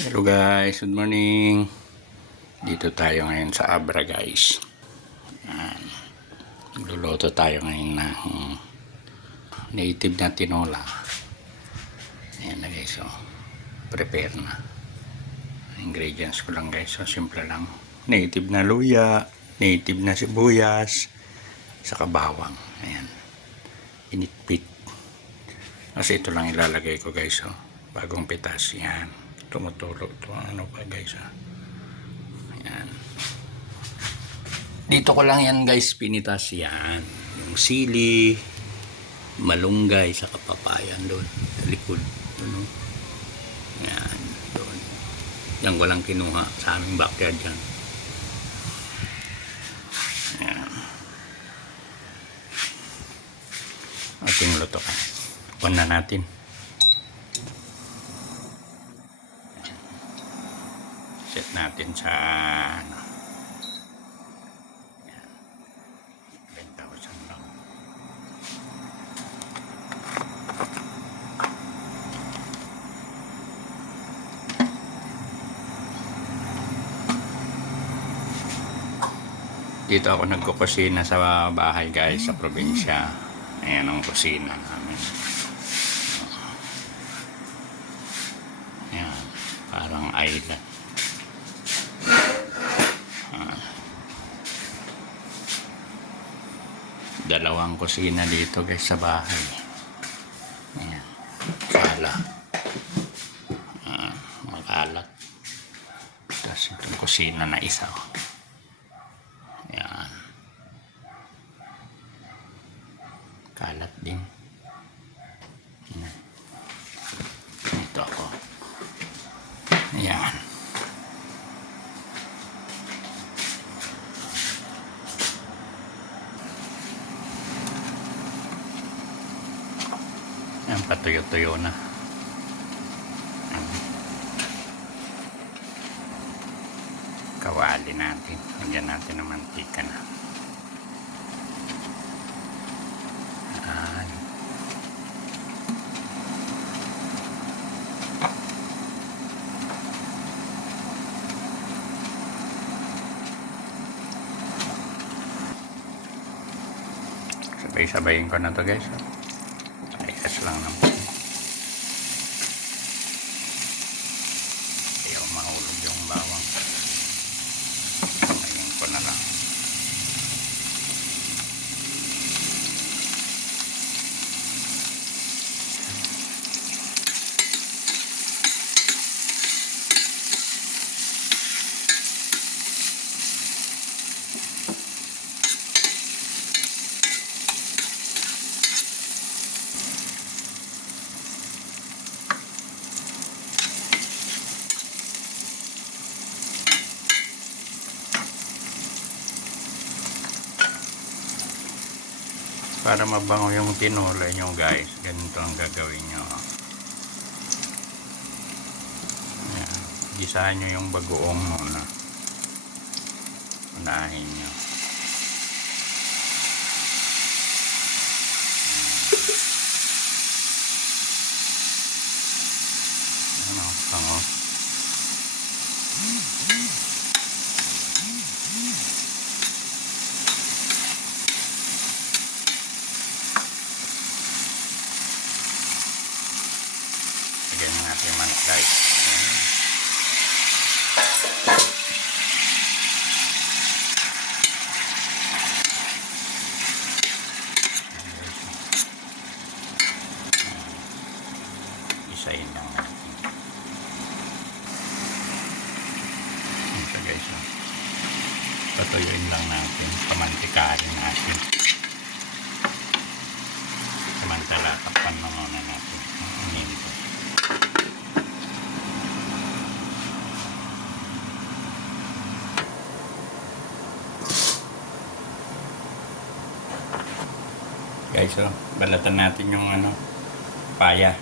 Hello guys, good morning. Dito tayo ngayon sa Abra guys. Luluto tayo ngayon ng native na tinola. Ayan na guys, so prepare na. Ingredients ko lang guys, so simple lang. Native na luya, native na sibuyas, saka bawang. Ayan, initpit. Kasi ito lang ilalagay ko guys, so bagong pitas. Yan, tumutulog to ano pa guys, Ayan. Dito ko lang yan guys pinitas yan. Yung sili, malunggay sa kapapayan doon sa likod. Ano? Yan, doon. Yan ko lang kinuha sa aming backyard yan. Yan. Ating luto ka. Kuhan na natin. Set natin sa ano. Dito ako nagkukusina sa bahay guys, sa probinsya. Ayan ang kusina namin. Ayan, parang island. Dalawang kusina dito guys sa bahay. Ayan, sala. Makalat. Tapos itong kusina na isa. Ayan. Kalat din. Ayan. Ito ako. Ayan. Ayan, patuyo-tuyo na. Kawali natin. Lagyan natin ng mantika na. Ayan. Sabay-sabayin ko na to guys. Ayos lang naman. Ayaw mahulog yung bawang. Sabayin ko na lang. Para mabango yung tinola nyo guys, ganito ang gagawin nyo. Ayan. Gisahan nyo yung bagoong muna. Unahin nyo. Ano, pango. Lagyan natin manok guys. Isahin lang natin. Ito guys. Patuyuin lang natin. Pamantikahin natin. Samantala, takpan na muna natin. Uminto. Guys, so balatan natin yung ano, paya.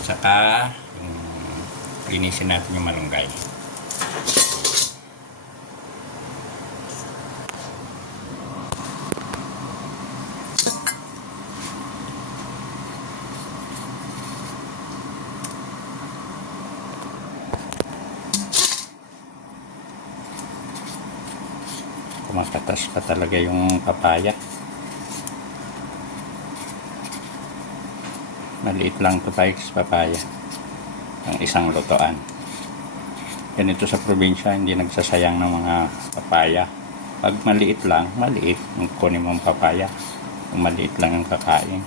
Saka linisin natin yung malunggay. makatas pa talaga yung papaya. Maliit lang to guys, papaya. Ang isang lutoan. Ganito sa probinsya, hindi nagsasayang ng mga papaya. Pag maliit lang, maliit. Kunin mo ang papaya. Kung maliit lang ang kakain.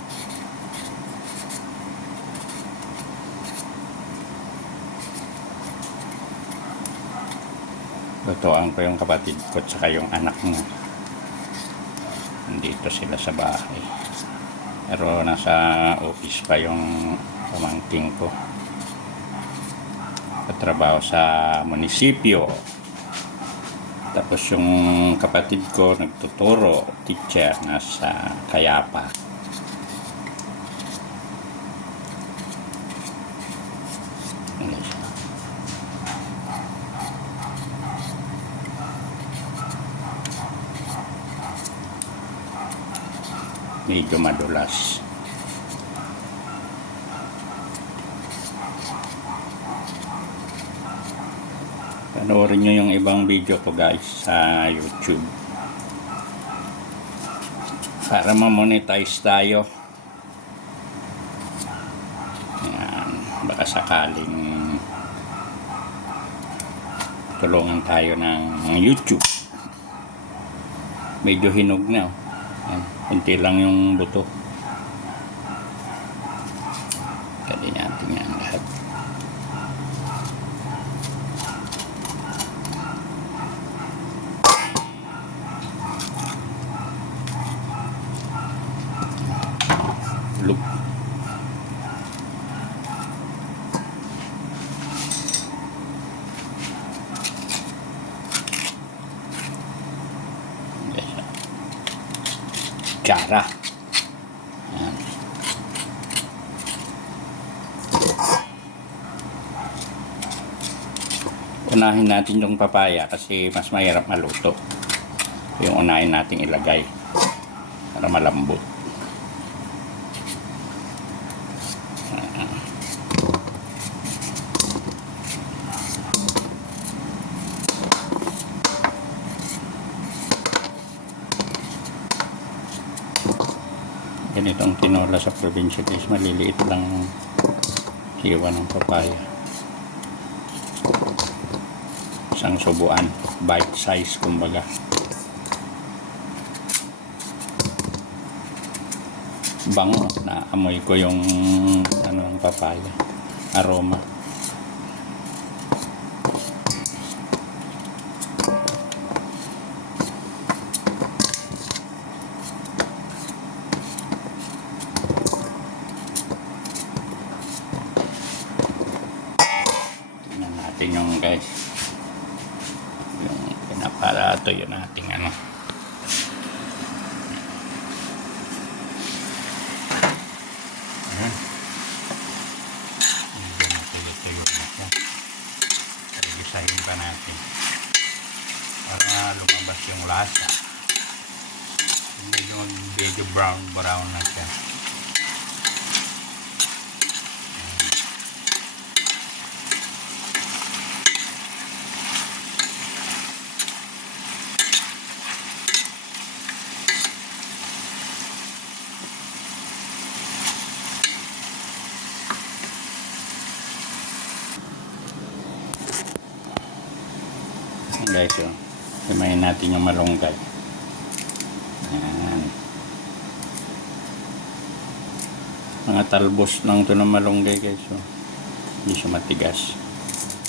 Lutuan ko yung kapatid ko at saka yung anak niya. Nandito sila sa bahay. Pero nasa office pa yung pamangking ko. Katrabaho sa munisipyo. Tapos yung kapatid ko nagtuturo, teacher, nasa Kayapa. Medyo madulas. Panoorin nyo yung ibang video ko guys sa YouTube para ma-monetize tayo. Ayan, baka sakaling tulungan tayo ng YouTube. Medyo hinog na. Ayan, kunti lang yung buto. Kaya natin yan lahat. Look. Tsara. Ayan. Unahin natin yung papaya kasi mas mahirap maluto. Yung unahin natin ilagay para malambot. Ganitong tinola sa probinsya guys, maliliit lang hiwa ng papaya. Isang subuan, bite size kumbaga. Bango, naamoy ko yung ng papaya, aroma. Yung guys yung pinaparato yun nating ano. Gisahin pa natin para lumabas yung lasa. Medyo brown na siya. Guys, oh, himayin natin yung malunggay. Ayan. Mga talbos lang ito ng malunggay guys, oh. Hindi siya matigas,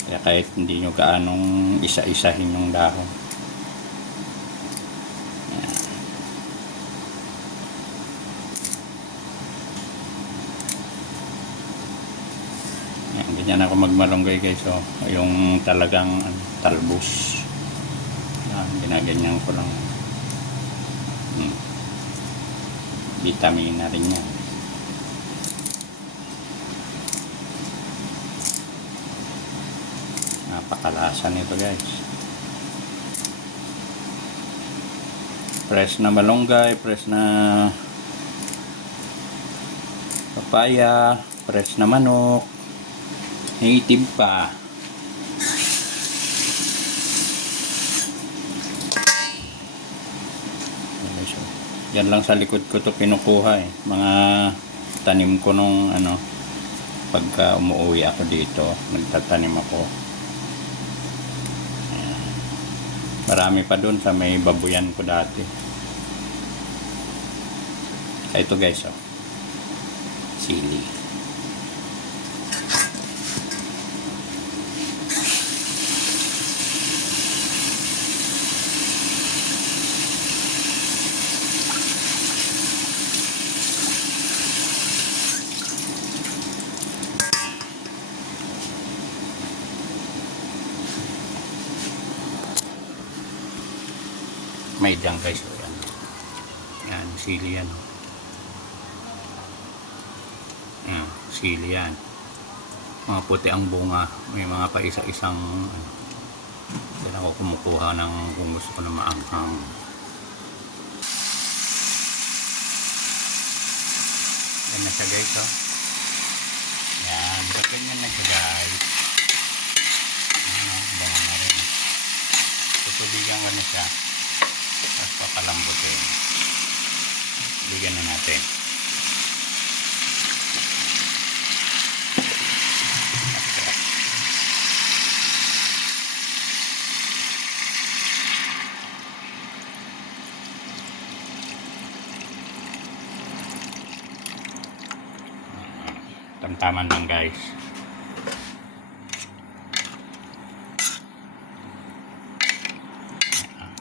kaya kahit hindi nyo kaanong isa-isahin yung dahon. Ayan. Ayan, ganyan ako magmalunggay guys, oh. Yung talagang talbos. Ginaganyan ko lang. Vitamin na rin yan. Napakalasa nito guys. Fresh na malunggay, fresh na papaya, fresh na manok, native pa. Yan lang sa likod ko to kinukuha eh. Mga tanim ko nung ano, pagka umuwi ako dito, nagtatanim ako. Ayan. Marami pa dun sa may babuyan ko dati. Ito guys, oh. Sili. May dyan guys, oh. Yan, sili yan. Yan, sili yan. Mga puti ang bunga. May mga paisa-isang yan ako kumukuha ng kung gusto ko na maanghang. Yan na siya guys, oh. Yan, ganyan na siya guys. Ano, bango na rin. Tutubigan ko na siya. Tapos papalambutin. Bigyan na natin. Tamtaman lang guys.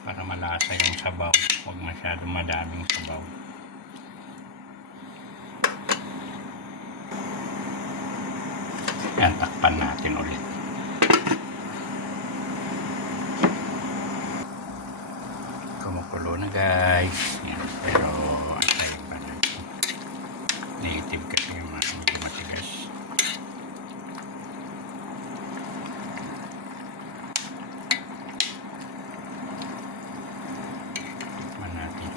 Para malasa yung sabaw. Huwag masyadong madaming sabaw. Yan, takpan natin ulit. Kumukulo na guys. Yan, pero antayin pa natin. Native kasi yung medyo matigas. Takpan natin.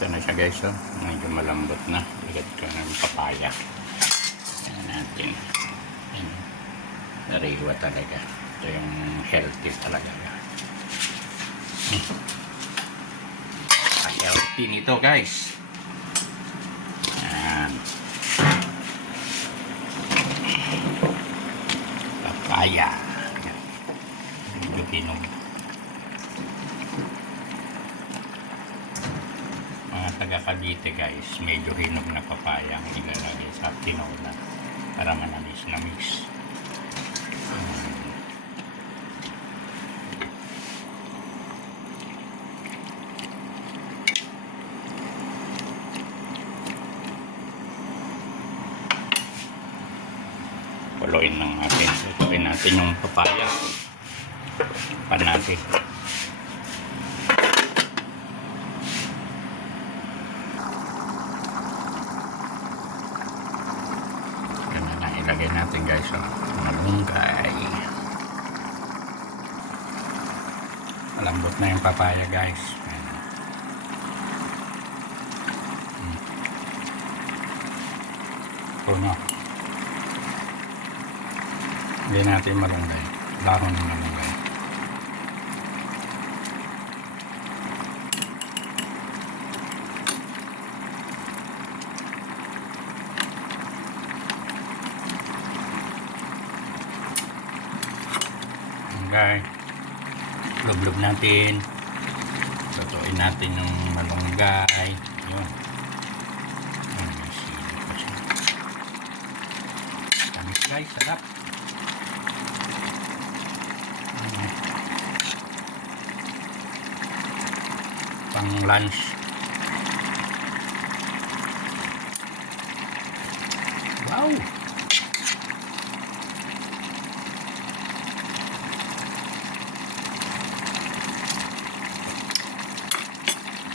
Ito na siya guys, oh. Medyo malambot na. Igat ko ng papaya. Ayan natin. Ayan. Nariwa talaga. Ito yung healthy talaga. Healthy nito guys. Ayan. Papaya. Medyo hinog. Taga Cavite guys, medyo hinog na papaya ang ilalagay sa tinola para manamis-namis. Puluin lang natin. Puluin natin yung papaya. Pan natin. Ilagay natin guys, oh. Malunggay. Malambot na yung papaya guys. Puno. Hindi natin malunggay. Lahon ng malunggay. Malunggay. Lub-lub natin. Lutuin natin yung malunggay. Yun. Tamis guys, sarap. Pang lunch. Wow!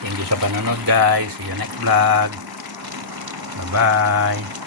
Thank you sa panonood guys. See you next vlog. Bye bye.